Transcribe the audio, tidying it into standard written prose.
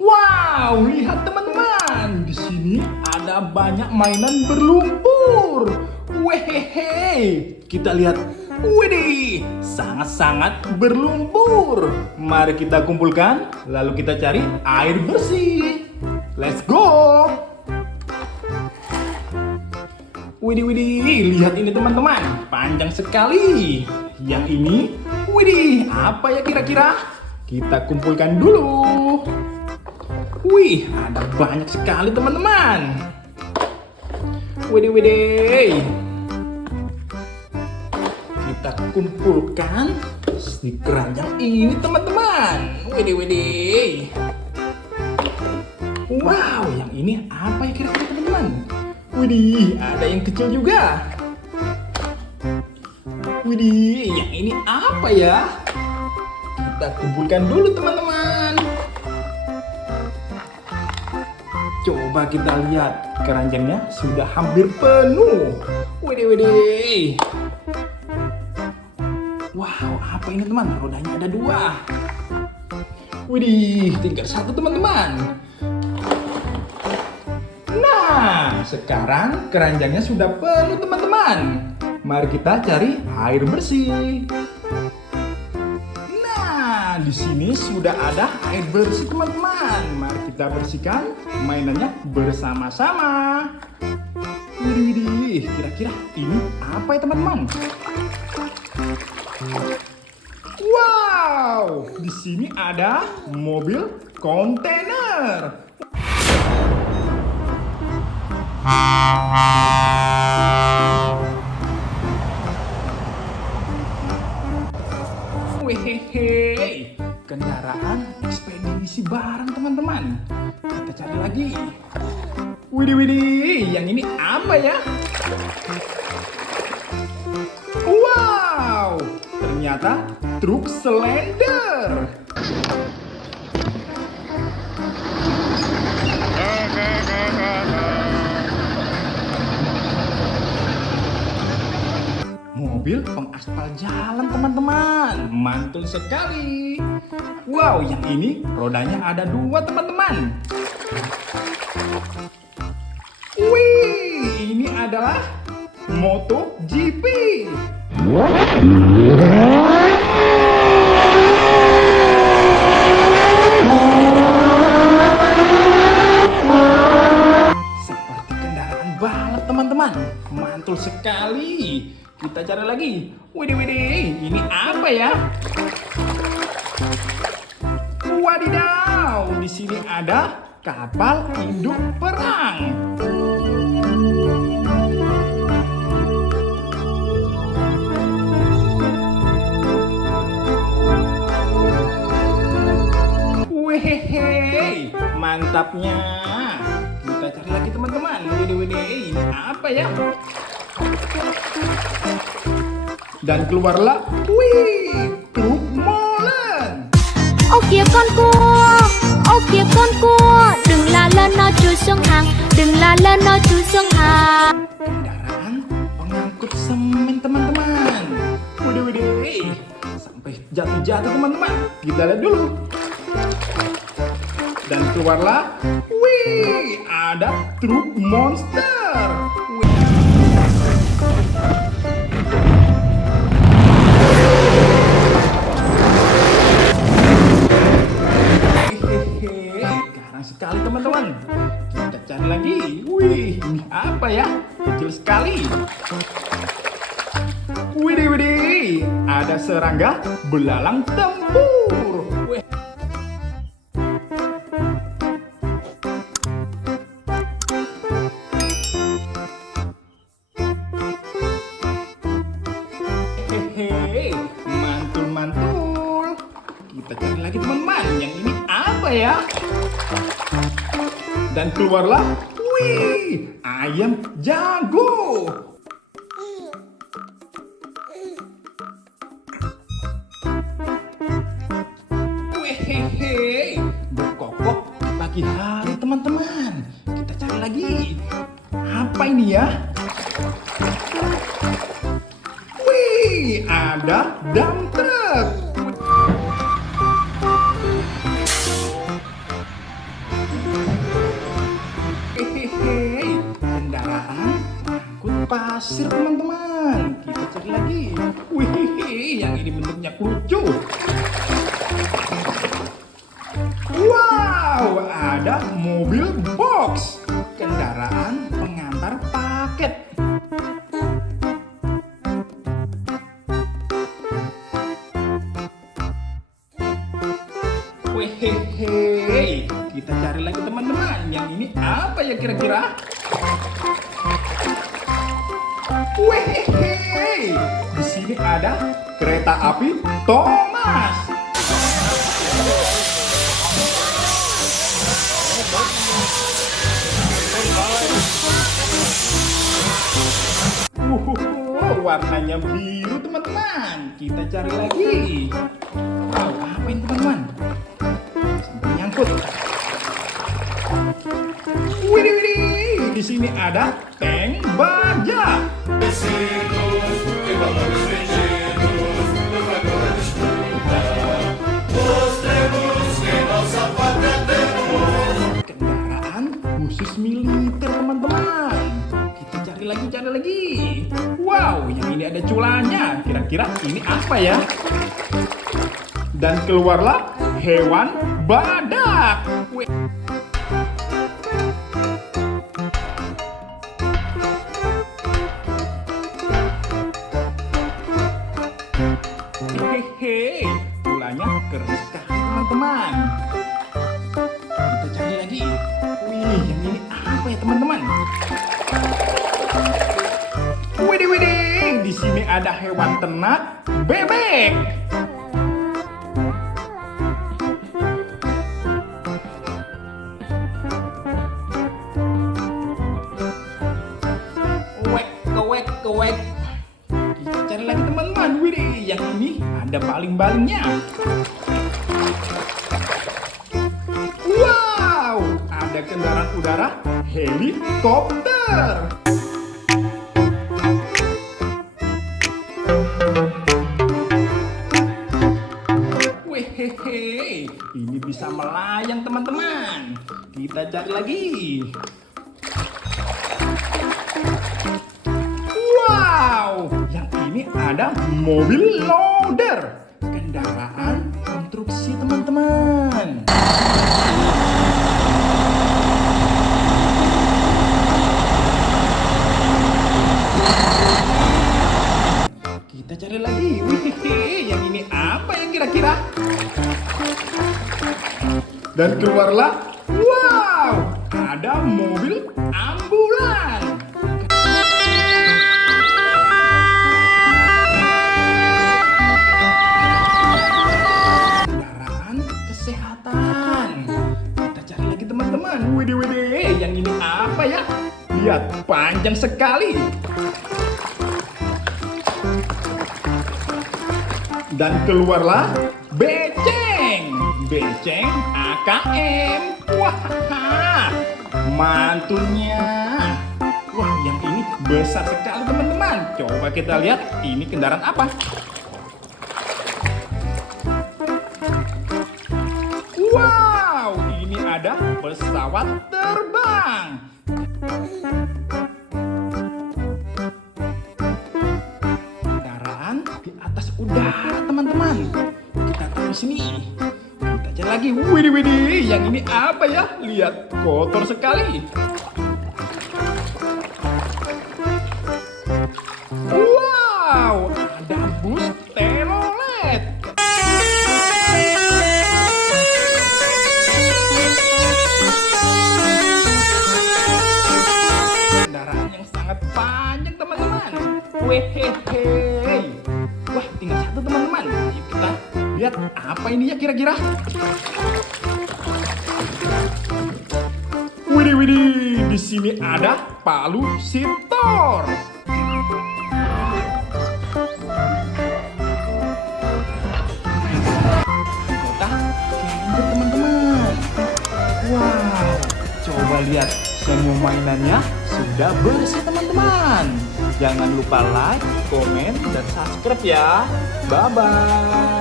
Wow, lihat teman-teman, di sini ada banyak mainan berlumpur. Wehehe, kita lihat. Widih, sangat-sangat berlumpur. Mari kita kumpulkan, lalu kita cari air bersih. Let's go. Widih, lihat ini teman-teman, panjang sekali. Yang ini, widih, apa ya kira-kira? Kita kumpulkan dulu. Wih, ada banyak sekali teman-teman. Widih. Kita kumpulkan di keranjang ini teman-teman. Widih. Wow, yang ini apa ya kira-kira teman-teman? Widih, ada yang kecil juga. Widih, yang ini apa ya? Kita kumpulkan dulu teman-teman. Coba kita lihat, keranjangnya sudah hampir penuh. Widih. Wow, apa ini teman? Rodanya ada 2. Widih, tinggal 1 teman-teman. Nah, sekarang keranjangnya sudah penuh teman-teman. Mari kita cari air bersih. Nah, di sini sudah ada air bersih teman-teman. Mari kita bersihkan mainannya bersama-sama. Widih, kira-kira ini apa ya teman-teman? Wow, di sini ada mobil kontainer. Wehehe, kendaraan ekspedisi barang teman-teman. Kita cari lagi. Widih, yang ini apa ya? Wow, ternyata truk selender. Mobil pengaspal jalan teman-teman, mantul sekali. Wow, yang ini rodanya ada 2 teman-teman. Wih, ini adalah MotoGP. Seperti kendaraan balap teman-teman, mantul sekali. Kita cari lagi. Widih, ini apa ya? Wadidaw, di sini ada kapal induk perang. Wehehe, mantapnya. Kita cari lagi teman-teman. Widih, ini apa ya? Dan keluarlah, wih, truk molen. Ô kìa con cua, đừng la lên nó chui xuống hàng, đừng la lên nó chui xuống hàng. Kendaraan pengangkut semen teman-teman. Widih, sampai jatuh teman-teman. Kita lihat dulu. Dan keluarlah, wih, ada truk monster. Sekali teman-teman, kita cari lagi. Wih, ini apa ya? Kecil sekali. Widih, ada serangga belalang tempur. Wih. Hehe, mantul. Kita cari lagi teman-teman. Yang ini apa ya? Dan keluarlah, wih, ayam jago. Wehehe, berkokok pagi hari teman-teman. Kita cari lagi. Apa ini ya? Wih, ada dump truck. pasir teman-teman. Kita cari lagi. Wih, yang ini bentuknya lucu. Wow, ada mobil box, kendaraan pengantar paket. Wehehe, kita cari lagi teman-teman. Yang ini apa ya kira-kira? Wehehe, di sini ada kereta api Thomas. Warnanya biru teman-teman. Kita cari lagi. Wow, apa ini teman-teman? Sampai nyangkut. Widih, di sini ada tank baja. Kendaraan khusus militer teman-teman. Kita cari lagi. Wow, yang ini ada culanya. Kira-kira ini apa ya? Dan keluarlah hewan badak. Hehehe, culanya keren sekali teman-teman. Kita cari lagi. Wih, yang ini apa ya teman-teman? Widih, di sini ada hewan ternak bebek. Kewek. Kita cari lagi teman-teman. Widih, yang ini ada baling-balingnya. Wow, ada kendaraan udara helikopter. Wehehe, ini bisa melayang teman-teman. Kita cari lagi. Wow, yang ini ada mobil loader, kendaraan konstruksi teman-teman. Kita cari lagi. Wih, yang ini apa ya kira-kira? Dan keluarlah, wow, ada mobil ambulan. Kendaraan kesehatan. Kita cari lagi teman-teman. Widih, yang ini apa ya? Lihat, panjang sekali. Dan keluarlah beceng AKM. Wah, mantunya. Wah, yang ini besar sekali teman-teman. Coba kita lihat, ini kendaraan apa? Wow, ini ada pesawat terbang. Udara teman-teman. Kita taruh di sini. Kita cari lagi. Widih, yang ini apa ya? Lihat, kotor sekali. Wow, ada bus telolet. Kendaraan yang sangat panjang teman-teman. Wehehe. Wah, tinggal satu teman-teman. Yuk kita lihat apa ini ya kira-kira. Widih, di sini ada palu sitor. Kota Kemper teman-teman. Wow, coba lihat, semua mainannya sudah bersih teman-teman. Jangan lupa like, komen, dan subscribe ya. Bye-bye.